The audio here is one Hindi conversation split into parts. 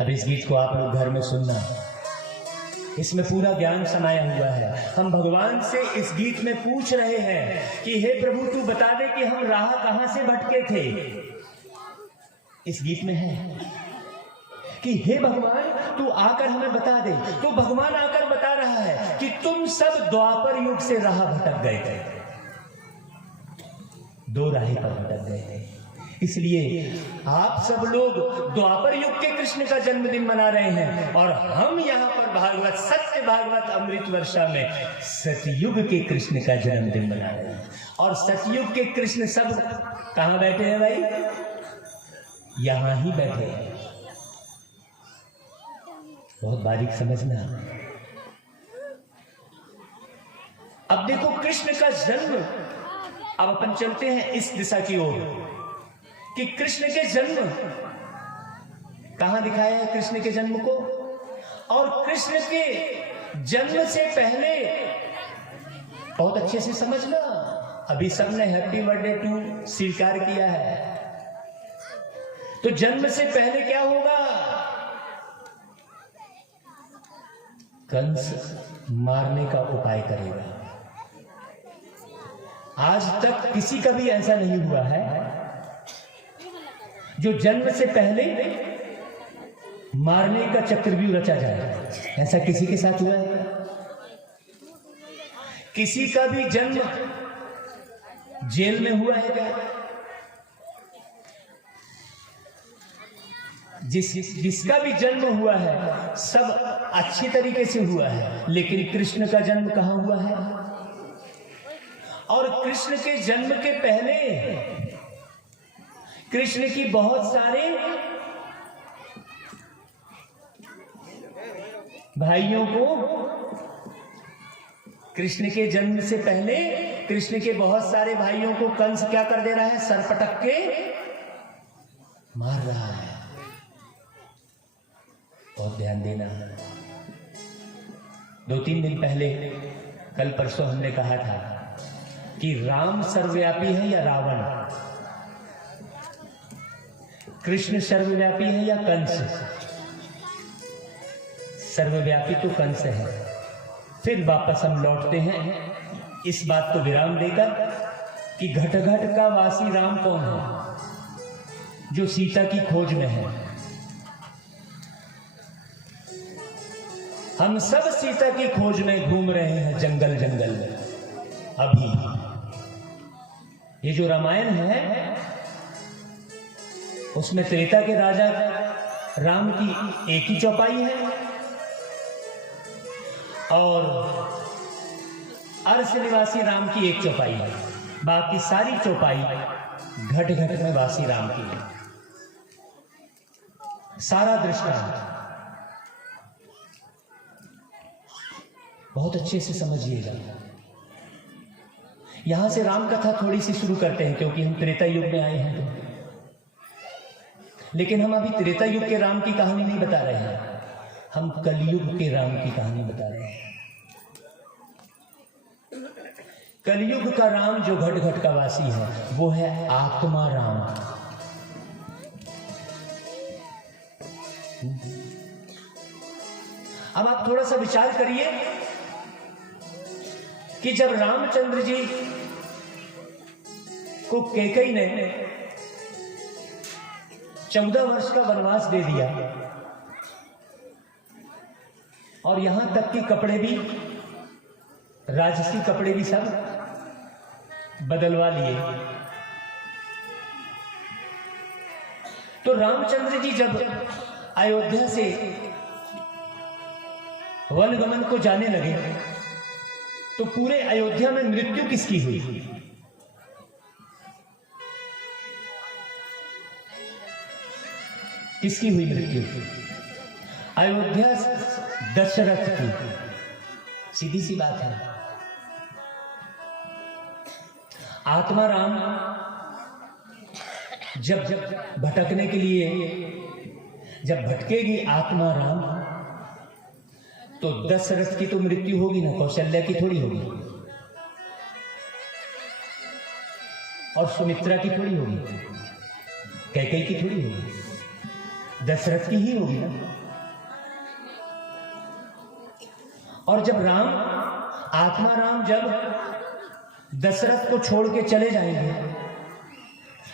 अब इस गीत को आप लोग घर में सुनना, इसमें पूरा ज्ञान समाया हुआ है। हम भगवान से इस गीत में पूछ रहे हैं कि हे प्रभु तू बता दे कि हम राह कहां से भटके थे। इस गीत में है कि हे भगवान तू आकर हमें बता दे। तो भगवान आकर बता रहा है कि तुम सब द्वापर युग से राह भटक गए थे, दो राहें पर भटक गए थे। इसलिए आप सब लोग द्वापर युग के कृष्ण का जन्मदिन मना रहे हैं और हम यहाँ पर भागवत सत्य भागवत अमृत वर्षा में सतयुग के कृष्ण का जन्मदिन मना रहे हैं। और सतयुग के कृष्ण सब कहां बैठे हैं भाई? यहां ही बैठे हैं। बहुत बारीक समझना। अब देखो कृष्ण का जन्म, अब अपन चलते हैं इस दिशा की ओर कि कृष्ण के जन्म कहां दिखाया है कृष्ण के जन्म को। और कृष्ण के जन्म से पहले बहुत अच्छे से समझना, अभी सबने हैप्पी बर्थडे टू स्वीकार किया है, तो जन्म से पहले क्या होगा? कंस मारने का उपाय करेगा। आज तक किसी का भी ऐसा नहीं हुआ है जो जन्म से पहले मारने का चक्रव्यूह रचा जाए। ऐसा किसी के साथ हुआ है? किसी का भी जन्म जेल में हुआ है क्या? जिसका भी जन्म हुआ है सब अच्छी तरीके से हुआ है, लेकिन कृष्ण का जन्म कहां हुआ है? और कृष्ण के जन्म के पहले कृष्ण की बहुत सारे भाइयों को, कृष्ण के जन्म से पहले कृष्ण के बहुत सारे भाइयों को कंस क्या कर दे रहा है? सर पटक के मार रहा है। बहुत ध्यान देना। 2-3 दिन पहले, कल परसों हमने कहा था कि राम सर्वव्यापी है या रावण, कृष्ण सर्वव्यापी है या कंस? सर्वव्यापी तो कंस है। फिर वापस हम लौटते हैं इस बात को विराम देकर कि घट घट का वासी राम कौन है? जो सीता की खोज में है। हम सब सीता की खोज में घूम रहे हैं जंगल जंगल में। अभी ये जो रामायण है उसमें त्रेता के राजा राम की एक ही चौपाई है और अर्श निवासी राम की एक चौपाई है। बाकी सारी चौपाई घट घट में वासी राम की है। सारा दृष्टांत बहुत अच्छे से समझिएगा। यहां से राम कथा थोड़ी सी शुरू करते हैं क्योंकि हम त्रेता युग में आए हैं तो। लेकिन हम अभी त्रेता युग के राम की कहानी नहीं बता रहे हैं, हम कलयुग के राम की कहानी बता रहे हैं। कलयुग का राम जो घट घट का वासी है वो है आत्मा राम। अब आप थोड़ा सा विचार करिए कि जब रामचंद्र जी को कैकेयी ने 14 वर्ष का वनवास दे दिया और यहां तक कि कपड़े भी, राजसी कपड़े भी सब बदलवा लिए, तो रामचंद्र जी जब अयोध्या से वनगमन को जाने लगे तो पूरे अयोध्या में मृत्यु किसकी हुई? किसकी हुई मृत्यु? अयोध्या दशरथ की। सीधी सी बात है। आत्मा राम जब भटकने के लिए, जब भटकेगी आत्मा राम तो दशरथ की तो मृत्यु होगी ना, कौशल्या की थोड़ी होगी और सुमित्रा की थोड़ी होगी, कैकेयी की थोड़ी होगी। दशरथ की ही होगी ना। और जब राम, आत्मा राम जब दशरथ को छोड़ के चले जाएंगे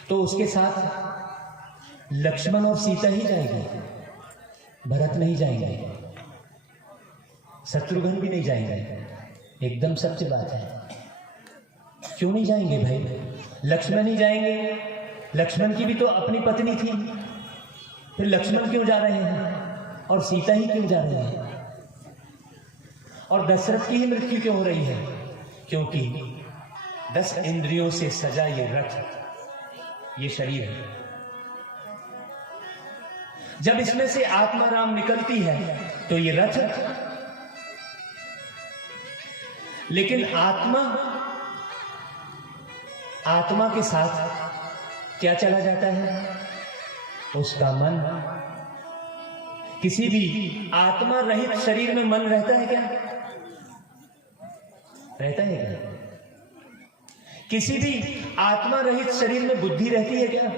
तो उसके साथ लक्ष्मण और सीता ही जाएंगे, भरत नहीं जाएंगे, शत्रुघ्न भी नहीं जाएंगे। एकदम सत्य बात है। क्यों नहीं जाएंगे भाई? लक्ष्मण ही जाएंगे। लक्ष्मण की भी तो अपनी पत्नी थी, फिर लक्ष्मण क्यों जा रहे हैं? और सीता ही क्यों जा रहे हैं? और दशरथ की ही मृत्यु क्यों हो रही है? क्योंकि 10 इंद्रियों से सजा ये रथ, ये शरीर है। जब इसमें से आत्मा राम निकलती है तो ये रथ, लेकिन आत्मा के साथ क्या चला जाता है? उसका मन। किसी भी आत्मा रहित शरीर में मन रहता है क्या? रहता है क्या? किसी भी आत्मा रहित शरीर में बुद्धि रहती है क्या?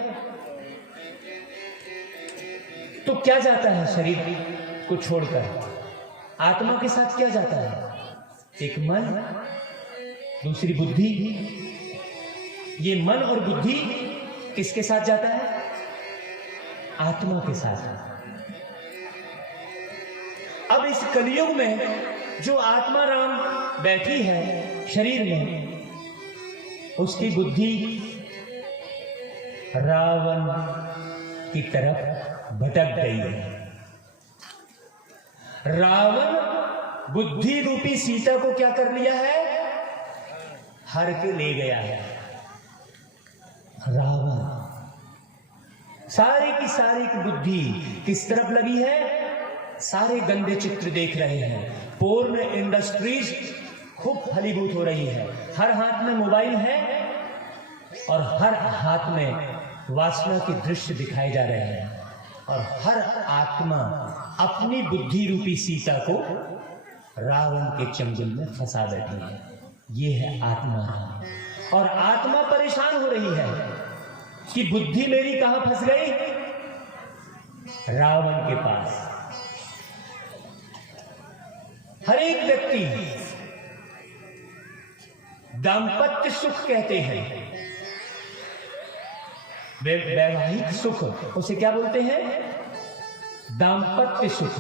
तो क्या जाता है शरीर को छोड़कर? आत्मा के साथ क्या जाता है? एक मन, दूसरी बुद्धि। ये मन और बुद्धि किसके साथ जाता है? आत्मा के साथ। अब इस कलयुग में जो आत्मा राम बैठी है शरीर में, उसकी बुद्धि रावण की तरफ भटक गई है। रावण बुद्धि रूपी सीता को क्या कर लिया है? हर के ले गया है। रावण सारी की सारी की बुद्धि किस तरफ लगी है? सारे गंदे चित्र देख रहे हैं। पोर्न इंडस्ट्रीज खूब फलीभूत हो रही है। हर हाथ में मोबाइल है और हर हाथ में वासना के दृश्य दिखाए जा रहे हैं। और हर आत्मा अपनी बुद्धि रूपी सीता को रावण के चंगुल में फंसा बैठी है। ये है आत्मा। और आत्मा परेशान हो रही है कि बुद्धि मेरी कहां फंस गई? रावण के पास। हर एक व्यक्ति दाम्पत्य सुख कहते हैं, वैवाहिक सुख, उसे क्या बोलते हैं? दाम्पत्य सुख।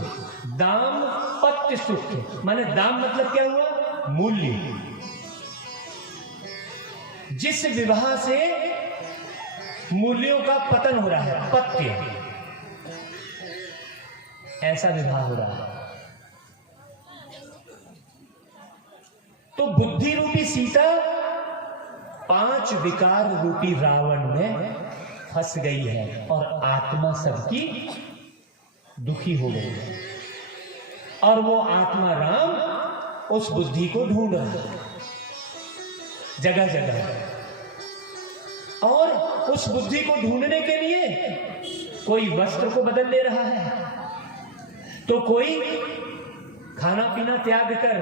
दाम्पत्य सुख माने दाम मतलब क्या हुआ? मूल्य। जिस विवाह से मूल्यों का पतन हो रहा है, पत्य, ऐसा विवाह हो रहा है। तो बुद्धि रूपी सीता 5 विकार रूपी रावण में फंस गई है और आत्मा सबकी दुखी हो गई है। और वो आत्मा राम उस बुद्धि को ढूंढ रहा है जगह जगह। और उस बुद्धि को ढूंढने के लिए कोई वस्त्र को बदल ले रहा है, तो कोई खाना पीना त्याग कर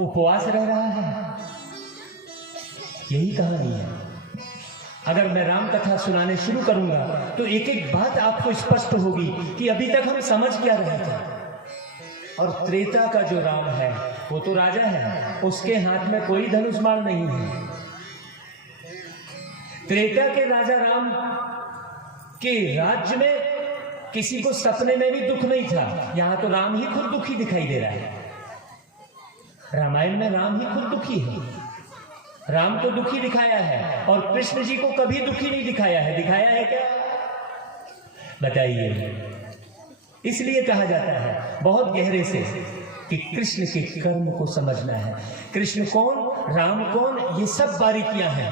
उपवास रह रहा है। यही कहानी है। अगर मैं राम कथा सुनाने शुरू करूंगा तो एक एक बात आपको स्पष्ट होगी कि अभी तक हम समझ क्या रहे थे। और त्रेता का जो राम है वो तो राजा है, उसके हाथ में कोई धनुष बाण नहीं है। त्रेता के राजा राम के राज्य में किसी को सपने में भी दुख नहीं था। यहां तो राम ही खुद दुखी दिखाई दे रहा है। रामायण में राम ही खुद दुखी है। राम तो दुखी दिखाया है और कृष्ण जी को कभी दुखी नहीं दिखाया है। दिखाया है क्या? बताइए। इसलिए कहा जाता है बहुत गहरे से कि कृष्ण के कर्म को समझना है। कृष्ण कौन, राम कौन, ये सब बारीकियां हैं।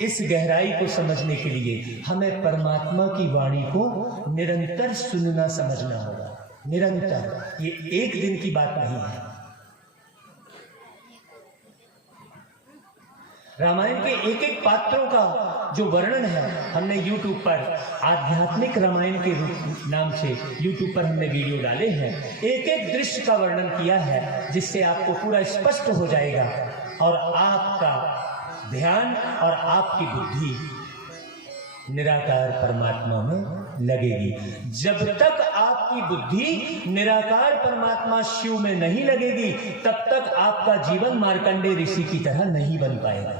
इस गहराई को समझने के लिए हमें परमात्मा की वाणी को निरंतर सुनना समझना होगा। निरंतर, ये एक दिन की बात नहीं है। रामायण के एक एक पात्रों का जो वर्णन है हमने YouTube पर आध्यात्मिक रामायण के नाम से YouTube पर हमने वीडियो डाले हैं। एक एक दृश्य का वर्णन किया है जिससे आपको पूरा स्पष्ट हो जाएगा और आपका ध्यान और आपकी बुद्धि निराकार परमात्मा में लगेगी। जब तक आपकी बुद्धि निराकार परमात्मा शिव में नहीं लगेगी, तब तक आपका जीवन मार्कंडेय ऋषि की तरह नहीं बन पाएगा,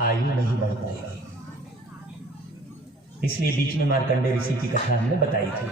आयु नहीं बढ़ पाएगी। इसलिए बीच में मार्कंडेय ऋषि की कथा हमने बताई थी।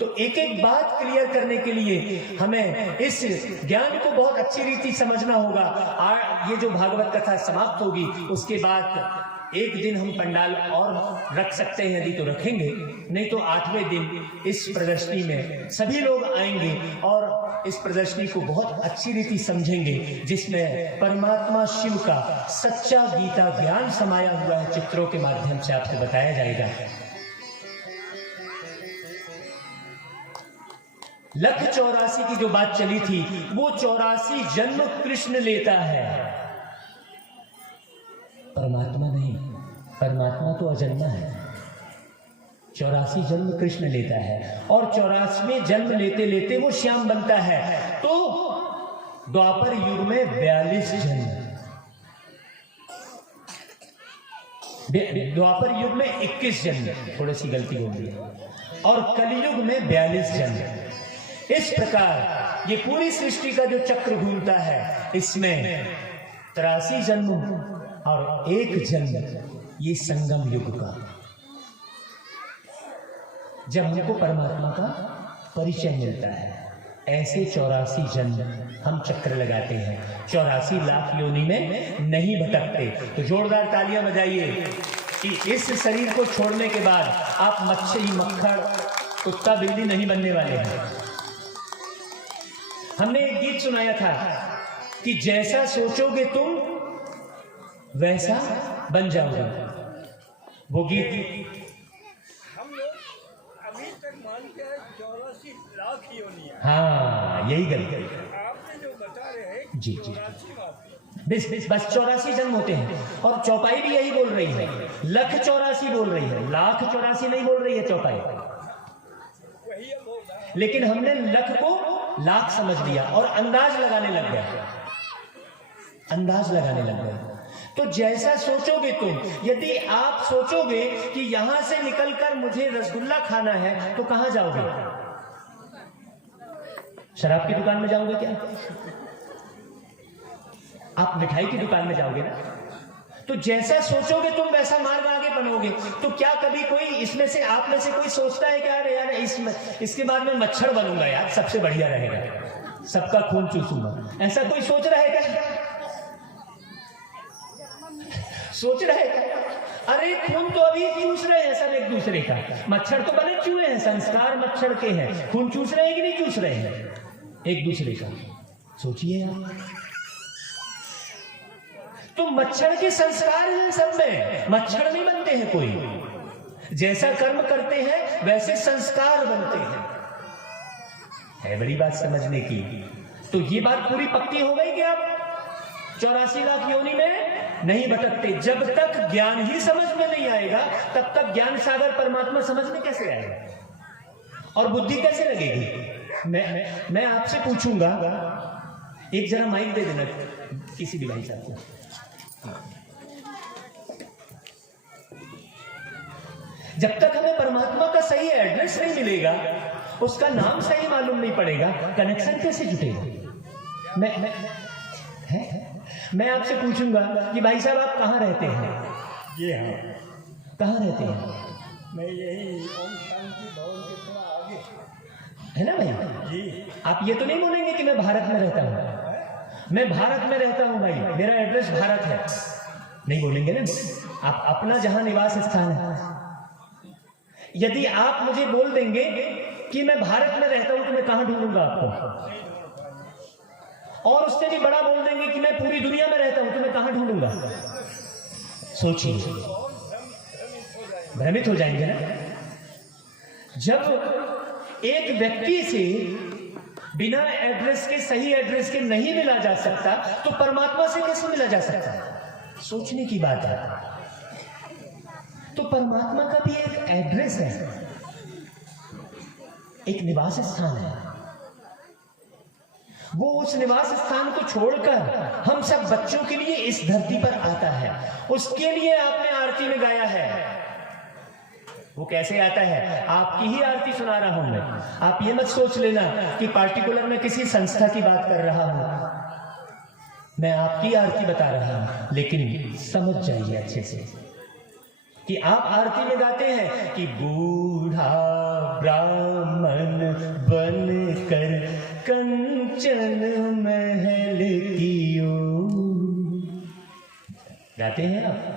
तो एक एक बात क्लियर करने के लिए हमें इस ज्ञान को बहुत अच्छी रीति समझना होगा। और ये जो भागवत कथा समाप्त होगी, उसके बाद एक दिन हम पंडाल और रख सकते हैं, यदि तो रखेंगे, नहीं तो 8वें दिन इस प्रदर्शनी में सभी लोग आएंगे और इस प्रदर्शनी को बहुत अच्छी रीति समझेंगे, जिसमें परमात्मा शिव का सच्चा गीता ज्ञान समाया हुआ है। चित्रों के माध्यम से आपको बताया जाएगा। लख 84 की जो बात चली थी, वो 84 जन्म कृष्ण लेता है, परमात्मा नहीं। परमात्मा तो अजन्मा है। 84 जन्म कृष्ण लेता है और 84वें जन्म लेते लेते वो श्याम बनता है। तो द्वापर युग में 42 जन्म, द्वापर युग में 21 जन्म, थोड़ी सी गलती हो गई, और कलयुग में 42 जन्म। इस प्रकार ये पूरी सृष्टि का जो चक्र घूमता है, इसमें 83 जन्म और 1 जन्म ये संगम युग का, जब हमको परमात्मा का परिचय मिलता है। ऐसे 84 जन्म हम चक्र लगाते हैं, 84 लाख योनि में नहीं भटकते। तो जोरदार तालियां बजाइए कि इस शरीर को छोड़ने के बाद आप मच्छी, मक्खर, कुत्ता, बिल्ली नहीं बनने वाले हैं। हमने एक गीत सुनाया था कि जैसा सोचोगे तुम वैसा बन जाओगे। वो गीत हम लोग अभी तक मानते हैं 84 लाख योनि है। हाँ, यही गलती आपने जो बता रहे हैं जी जी, 84 बस 84 जन्म होते हैं। और चौपाई भी यही बोल रही है, लख 84 बोल रही है, लाख 84 नहीं बोल रही है चौपाई। वही बोल रहा है। लेकिन हमने लख को लाख समझ लिया और अंदाज लगाने लग गए, अंदाज लगाने लग गए। तो जैसा सोचोगे तुम, यदि आप सोचोगे कि यहां से निकलकर मुझे रसगुल्ला खाना है, तो कहां जाओगे? शराब की दुकान में जाओगे क्या? आप मिठाई की दुकान में जाओगे ना? तो जैसा सोचोगे तुम वैसा मार्ग आगे बनोगे। तो क्या कभी कोई इसमें से, आप में से कोई सोचता है कि यार इसके बाद में मच्छर बनूंगा यार, सबसे बढ़िया रहेगा, सबका खून चूसूंगा, ऐसा कोई सोच रहा है क्या? सोच रहे हैं? अरे खून तो अभी चूस रहे हैं सब एक दूसरे का, मच्छर तो बने चूहे हैं, संस्कार मच्छर के हैं, खून चूस रहे हैं कि नहीं चूस रहे हैं एक दूसरे का? सोचिए आप। तो मच्छर के संस्कार हैं सब में, मच्छर नहीं बनते हैं कोई। जैसा कर्म करते हैं वैसे संस्कार बनते हैं। है बड़ी बात समझने की। तो ये बात पूरी पक्की हो गई कि आप 84 लाख योनि में नहीं भटकते। जब तक ज्ञान ही समझ में नहीं आएगा, तब तक ज्ञान सागर परमात्मा समझ में कैसे आएगा और बुद्धि कैसे लगेगी? मैं आपसे पूछूंगा, एक जरा माइक दे देना किसी भी भाई साहब को। जब तक हमें परमात्मा का सही एड्रेस नहीं मिलेगा, उसका नाम सही मालूम नहीं पड़ेगा, कनेक्शन कैसे जुटेगा? मैं आपसे पूछूंगा कि भाई साहब आप कहाँ रहते हैं? ये हाँ, कहाँ रहते हैं? मैं यही ओम शांति भवन के थोड़ा आगे है ना भाई जी। आप ये तो नहीं बोलेंगे कि मैं भारत में रहता हूँ? मैं भारत में रहता हूँ भाई, मेरा एड्रेस भारत है, नहीं बोलेंगे ना आप? अपना जहां निवास स्थान है। यदि आप मुझे बोल देंगे कि मैं भारत में रहता हूं, तो मैं कहां ढूंढूंगा आपको? और उससे भी बड़ा बोल देंगे कि मैं पूरी दुनिया में रहता हूं, तो मैं कहां ढूंढूंगा? सोचिए, भ्रमित हो जाएंगे ना। जब एक व्यक्ति से बिना एड्रेस के, सही एड्रेस के नहीं मिला जा सकता, तो परमात्मा से कैसे मिला जा सकता है? सोचने की बात है। तो परमात्मा का भी एक एड्रेस है, एक निवास स्थान है। वो उस निवास स्थान को छोड़कर हम सब बच्चों के लिए इस धरती पर आता है। उसके लिए आपने आरती में गाया है। वो कैसे आता है? आपकी ही आरती सुना रहा हूं मैं। आप ये मत सोच लेना कि पार्टिकुलर में किसी संस्था की बात कर रहा हूं। मैं आपकी आरती बता रहा हूं, लेकिन समझ जाइए अच्छे से कि आप आरती में गाते हैं कि बूढ़ा ब्राह्मण बनकर कंचन महल की ओर, गाते हैं आप।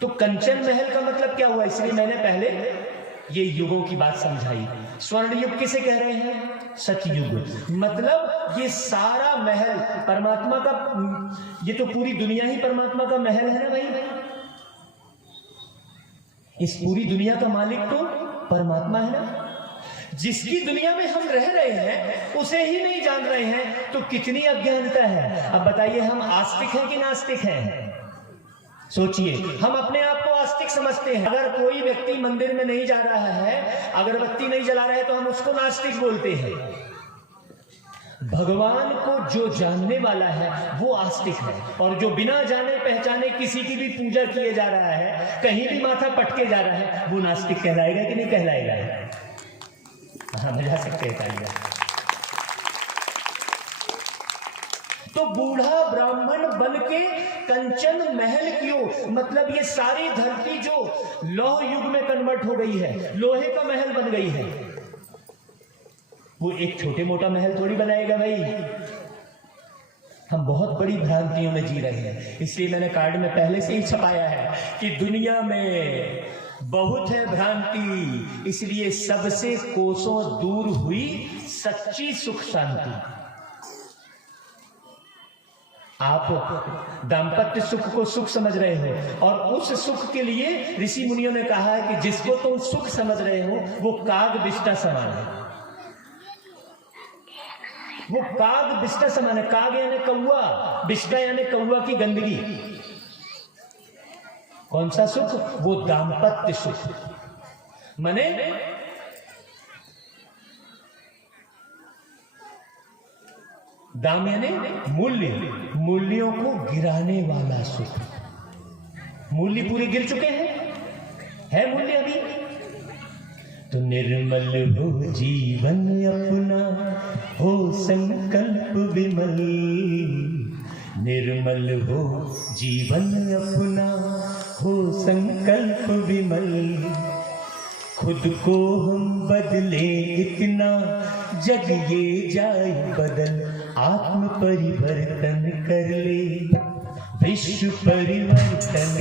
तो कंचन महल का मतलब क्या हुआ? इसलिए मैंने पहले ये युगों की बात समझाई। स्वर्ण युग किसे कह रहे हैं? सतयुग। मतलब ये सारा महल परमात्मा का, ये तो पूरी दुनिया ही परमात्मा का महल है ना भाई। इस पूरी दुनिया का मालिक तो परमात्मा है ना। जिसकी दुनिया में हम रह रहे हैं उसे ही नहीं जान रहे हैं, तो कितनी अज्ञानता है। अब बताइए, हम आस्तिक हैं कि नास्तिक हैं? सोचिए, हम अपने आप को आस्तिक समझते हैं। अगर कोई व्यक्ति मंदिर में नहीं जा रहा है, अगरबत्ती नहीं जला रहा है, तो हम उसको नास्तिक बोलते हैं। भगवान को जो जानने वाला है वो आस्तिक है, और जो बिना जाने पहचाने किसी की भी पूजा किए जा रहा है, कहीं भी माथा पटके जा रहा है, वो नास्तिक कहलाएगा कि नहीं कहलाएगा? हाँ, बजा सकते हैं तालियां। तो बूढ़ा ब्राह्मण बन के कंचन महल क्यों? मतलब ये सारी धरती जो लौह युग में कन्वर्ट हो गई है, लोहे का महल बन गई है, वो एक छोटे मोटा महल थोड़ी बनाएगा भाई। हम बहुत बड़ी भ्रांतियों में जी रहे हैं। इसलिए मैंने कार्ड में पहले से ही छपाया है कि दुनिया में बहुत है भ्रांति, इसलिए सबसे कोसों दूर हुई सच्ची सुख शांति। आप दाम्पत्य सुख को सुख समझ रहे हो, और उस सुख के लिए ऋषि मुनियों ने कहा है कि जिसको तुम सुख समझ रहे हो वो काग बिष्टा समान है। वो काग बिष्टा समान है। काग यानी कौवा, बिष्टा यानी कौवा की गंदगी। कौन सा सुख? वो दाम्पत्य सुख। माने दाम यानी मूल्य, मूल्यों को गिराने वाला सुख। मूल्य पूरे गिर चुके हैं, है मूल्य अभी? तो निर्मल हो जीवन अपना, हो संकल्प विमल। निर्मल हो जीवन अपना, हो संकल्प विमल। खुद को हम बदले इतना, जग ये जाए बदल। आत्म परिवर्तन कर ले, विश्व परिवर्तन